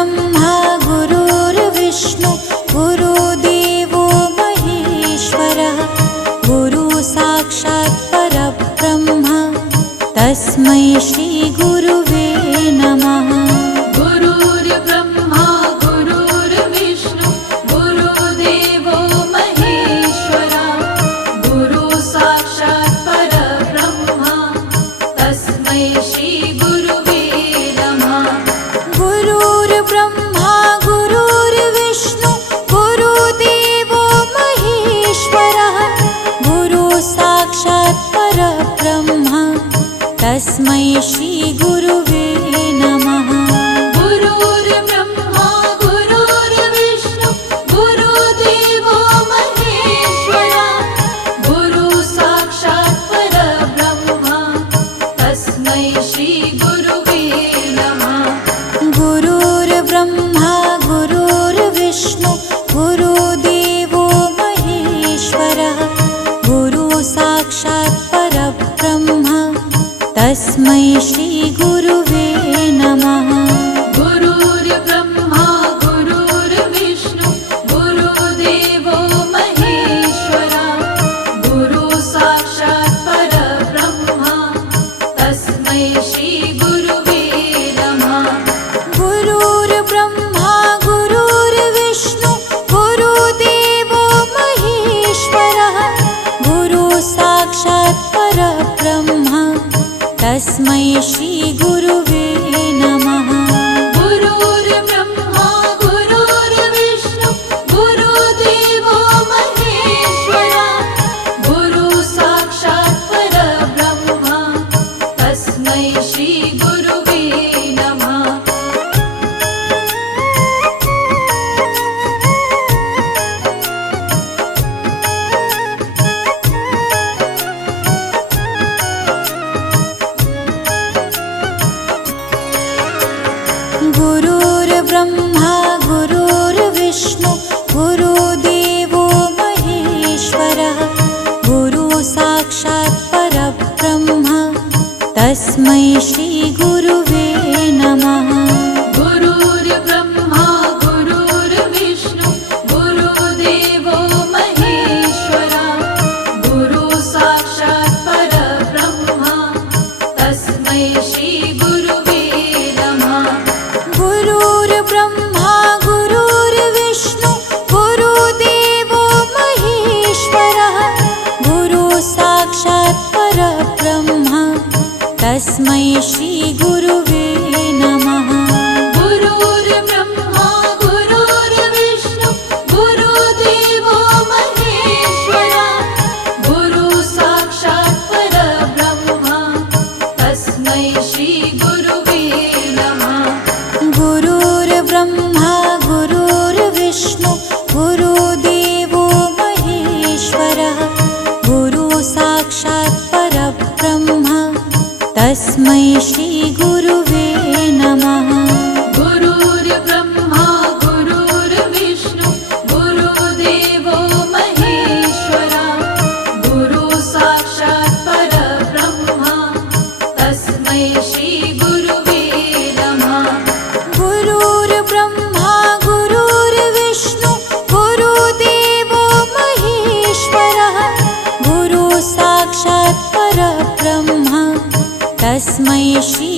ब्रह्मा गुरुर्विष्णु गुरुदेवो महेश्वरः गुरु साक्षात् परब्रह्म तस्मै श्री गुरुवे नमः। गुरुर्ब्रह्मा गुरुर्विष्णु गुरुदेवो महेश्वरः गुरु साक्षात् परब्रह्म तस्मै श्री गुरुवे नमः। गुरुर्ब्रह्मा गुरुर्विष्णु गुरुदेवो महेश्वरः गुरु साक्षात् परब्रह्म तस्मै श्री गुरुवे नमः। गुरुर्ब्रह्मा गुरुर्विष्णु गुरुदेवो महेश्वरः गुरु साक्षात् परब्रह्म तस्मै श्री गुरुवे नमः। गुरुर्ब्रह्मा गुरुर्विष्णु गुरुदेवो महेश्वरः गुरु साक्षात् परब्रह्म तस्मै श्री गुरुवे नमः। गुरुर्ब्रह्मा गुरुर्विष्णु गुरुदेवो महेश्वरः गुरु साक्षात् परब्रह्म तस्मै श्री गुरुवे नमः। गुरुर्ब्रह्मा गुरुर्विष्णु गुरुदेवो महेश्वरः गुरु साक्षात् परब्रह्म तस्मै श्री गुरुवे नमः। गुरुर्ब्रह्मा गुरुर्विष्णु गुरुदेवो महेश्वरः गुरु साक्षात् परब्रह्म तस्मै श्री गुरुवे नमः। गुरुर्ब्रह्मा गुरुर्विष्णु गुरुदेवो महेश्वरः गुरु साक्षात् परब्रह्म तस्मै श्री गुरुवे नमः। गुरुर्ब्रह्मा गुरुर्विष्णु गुरुदेवो महेश्वरः गुरु साक्षात् परब्रह्म तस्मै श्री गुरुवे नमः। गुरुर्ब्रह्मा गुरुर्विष्णु गुरुदेवो महेश्वरः गुरु साक्षात् परब्रह्म तस्मै श्री गुरुवे नमः। गुरुर्ब्रह्मा गुरुर्विष्णु गुरुदेवो महेश्वरः गुरु साक्षात् परब्रह्म तस्मै श्री गुरुवे नमः। गुरुर्ब्रह्मा गुरुर्विष्णु गुरुदेवो महेश्वरः गुरु साक्षात् परब्रह्म तस्मै श्री गुरुवे नमः। गुरुर्ब्रह्मा गुरुर्विष्णु गुरुदेवो महेश्वरः गुरु साक्षात् परब्रह्म तस्मै श्री गुरुवे नमः। गुरुर्ब्रह्मा गुरुर्विष्णु गुरुदेवो महेश्वरः गुरु साक्षात् परब्रह्म तस्मै श्री